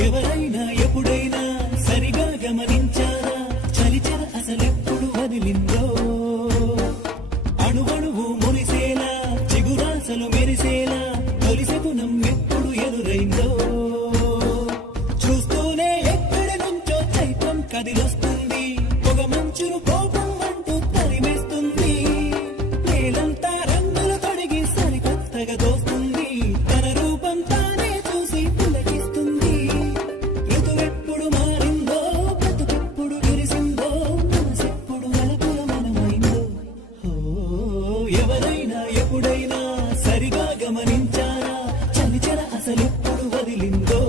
ఎవరైనా ఎప్పుడైనా సరిగా గమనించారా చలిచర అసలెప్పుడు వదిలిందో అణువణువు మురిసేలా చిగురాసలు మెరిసేలా తొలిసెగుణం ఎప్పుడు ఎదురైందో చూస్తూనే ఎక్కడి నుంచో చైత్రం కదిలొస్తుంది పొగ మంచును కోపం అంటూ తరిమేస్తుంది నేలంతా రంగులు తొడిగి సరికొత్తగా దోస్తుంది తన రూపం తానే చూసి పులకిస్తుంది ఋతువెప్పుడు మారిందో బ్రతుకెప్పుడు విరిసిందో మనసెప్పుడు నలుపుల మనమైందో ఎవరైనా ఎప్పుడైనా సరిగా గమనించారా చలిచర అసలెప్పుడు వదిలిందో